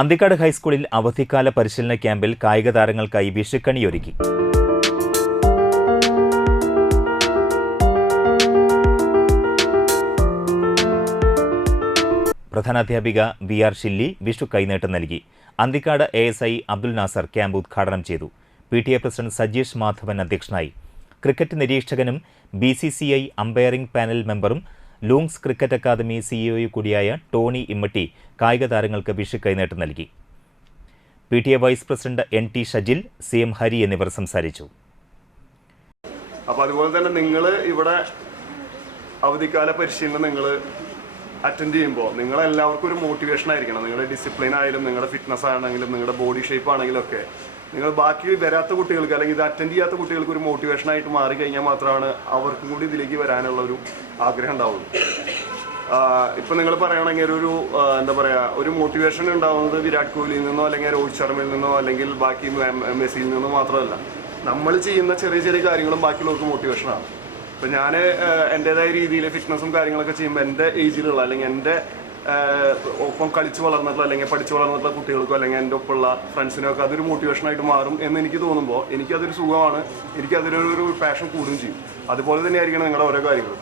അന്തിക്കാട് ഹൈസ്കൂളിൽ അവധിക്കാല പരിശീലന ക്യാമ്പിൽ കായിക താരങ്ങൾക്കായി വിഷുക്കണിയൊരുക്കി. പ്രധാനാധ്യാപിക VR ഷില്ലി വിഷു കൈനീട്ടം നൽകി. അന്തിക്കാട് ASI അബ്ദുൽ നാസർ ക്യാമ്പ് ഉദ്ഘാടനം ചെയ്തു. PTA പ്രസിഡന്റ് സജീഷ് മാധവൻ അധ്യക്ഷനായി. ക്രിക്കറ്റ് നിരീക്ഷകനും BCCI അമ്പയറിംഗ് പാനൽ മെമ്പറും ലൂങ്സ് ക്രിക്കറ്റ് അക്കാദമി CEO കൂടിയായ ടോണി ഇമ്മട്ടി കായിക താരങ്ങൾക്ക് വിഷു കൈനീട്ടം നൽകി. PTA vice president NT Shajil, CM Hari എന്നിവർ സംസാരിച്ചു. അപ്പോൾ അതുപോലെ തന്നെ നിങ്ങൾ ഇവിടെ അവധിക്കാല പരിശീലനം നിങ്ങൾ അറ്റൻഡ് ചെയ്യുമ്പോൾ നിങ്ങളെല്ലാവർക്കും ഒരു മോട്ടിവേഷൻ ആയിരിക്കണം. നിങ്ങളുടെ ഡിസിപ്ലിൻ ആയാലും നിങ്ങളുടെ ഫിറ്റ്നസ് ആണെങ്കിലും നിങ്ങളുടെ ബോഡി ഷേപ്പ് ആണെങ്കിലും ഒക്കെ നിങ്ങൾ ബാക്കി വരാത്ത കുട്ടികൾക്ക് അല്ലെങ്കിൽ ഇത് അറ്റൻഡ് ചെയ്യാത്ത കുട്ടികൾക്ക് ഒരു മോട്ടിവേഷനായിട്ട് മാറി കഴിഞ്ഞാൽ മാത്രമാണ് അവർക്കും കൂടി ഇതിലേക്ക് വരാനുള്ള ഒരു ആഗ്രഹം ഉണ്ടാവുള്ളൂ. ഇപ്പം നിങ്ങൾ പറയുകയാണെങ്കിൽ എന്താ പറയുക, ഒരു മോട്ടിവേഷൻ ഉണ്ടാവുന്നത് വിരാട് കോഹ്ലിയിൽ നിന്നോ അല്ലെങ്കിൽ രോഹിത് ശർമ്മയിൽ നിന്നോ അല്ലെങ്കിൽ ബാക്കി മെസ്സിയിൽ നിന്നോ മാത്രമല്ല, നമ്മൾ ചെയ്യുന്ന ചെറിയ ചെറിയ കാര്യങ്ങളും ബാക്കിയുള്ളവർക്ക് മോട്ടിവേഷനാണ്. ഇപ്പം ഞാൻ എൻ്റേതായ രീതിയിൽ ഫിറ്റ്നസും കാര്യങ്ങളൊക്കെ ചെയ്യുമ്പോൾ എൻ്റെ ഏജിലുള്ള അല്ലെങ്കിൽ എൻ്റെ ഒപ്പം കളിച്ച് വളർന്നിട്ടുള്ള അല്ലെങ്കിൽ പഠിച്ച് വളർന്നിട്ടുള്ള കുട്ടികൾക്കോ അല്ലെങ്കിൽ എൻ്റെ ഒപ്പമുള്ള ഫ്രണ്ട്സിനൊക്കെ അതൊരു മോട്ടിവേഷനായിട്ട് മാറും എന്ന് എനിക്ക് തോന്നുമ്പോൾ എനിക്കതൊരു സുഖമാണ്, എനിക്കതിലൊരു പാഷൻ കൂടുകയും ചെയ്യും. അതുപോലെ തന്നെയായിരിക്കണം നിങ്ങളുടെ ഓരോ കാര്യങ്ങളും.